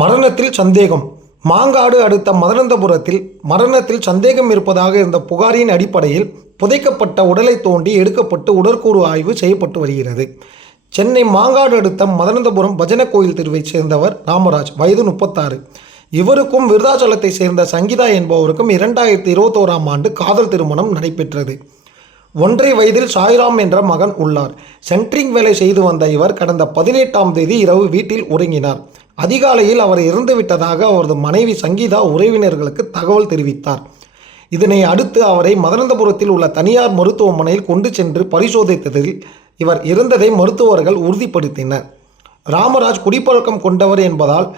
மரணத்தில் சந்தேகம். மாங்காடு அடுத்த மதுரந்தபுரத்தில் மரணத்தில் சந்தேகம் இருப்பதாக இருந்த புகாரின் அடிப்படையில் புதைக்கப்பட்ட உடலை தோண்டி எடுக்கப்பட்டு உடற்கூறு ஆய்வு செய்யப்பட்டு வருகிறது. சென்னை மாங்காடு அடுத்த மதுரந்தபுரம் பஜன கோயில் தெருவைச் சேர்ந்தவர் ராமராஜ் வயது முப்பத்தாறு. இவருக்கும் விருதாச்சலத்தை சேர்ந்த சங்கீதா என்பவருக்கும் இரண்டாயிரத்தி இருபத்தோராம் ஆண்டு காதல் திருமணம் நடைபெற்றது. ஒன்றை வயதில் சாய்ராம் என்ற மகன் உள்ளார். சென்ட்ரிங் வேலை செய்து வந்த இவர் கடந்த பதினெட்டாம் தேதி இரவு வீட்டில் உறங்கினார். அதிகாலையில் அவர் இறந்துவிட்டதாக அவரது மனைவி சங்கீதா உறவினர்களுக்கு தகவல் தெரிவித்தார். இதனை அடுத்து அவரை மதனந்தபுரத்தில் உள்ள தனியார் மருத்துவமனையில் கொண்டு சென்று பரிசோதித்ததில் இவர் இறந்ததை மருத்துவர்கள் உறுதிப்படுத்தினர். ராமராஜ் குடிப்பழக்கம் கொண்டவர் என்பதால்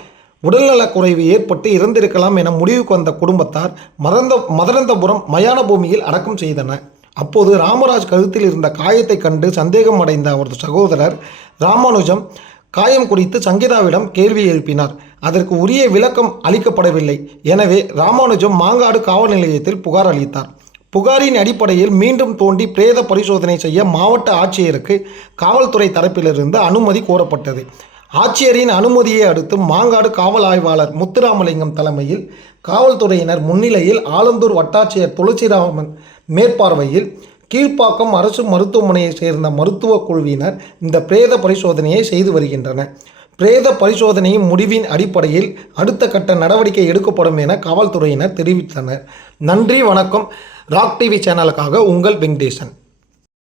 உடல்நலக் குறைவு ஏற்பட்டு இறந்திருக்கலாம் என முடிவுக்கு வந்த குடும்பத்தார் மதந்த மதனந்தபுரம் மயான பூமியில் அடக்கம் செய்தனர். அப்போது ராமராஜ் கழுத்தில் இருந்த காயத்தை கண்டு சந்தேகம் அடைந்த அவரது சகோதரர் ராமானுஜம் காயம் குறித்து சங்கீதாவிடம் கேள்வி எழுப்பினார். அதற்கு உரிய விளக்கம் அளிக்கப்படவில்லை. எனவே ராமானுஜம் மாங்காடு காவல் நிலையத்தில் புகார் அளித்தார். புகாரின் அடிப்படையில் மீண்டும் தோண்டி பிரேத பரிசோதனை செய்ய மாவட்ட ஆட்சியருக்கு காவல்துறை தரப்பிலிருந்து அனுமதி கோரப்பட்டது. ஆட்சியரின் அனுமதியை அடுத்து மாங்காடு காவல் ஆய்வாளர் முத்துராமலிங்கம் தலைமையில் காவல்துறையினர் முன்னிலையில் ஆலந்தூர் வட்டாட்சியர் துளசிராமன் மேற்பார்வையில் கீழ்ப்பாக்கம் அரசு மருத்துவமனையைச் சேர்ந்த மருத்துவ குழுவினர் இந்த பிரேத பரிசோதனையை செய்து வருகின்றனர். பிரேத பரிசோதனையின் முடிவின் அடிப்படையில் அடுத்த கட்ட நடவடிக்கை எடுக்கப்படும் என காவல்துறையினர் தெரிவித்தனர். நன்றி வணக்கம். ராக் டிவி சேனலுக்காக உங்கள் வெங்கடேசன்.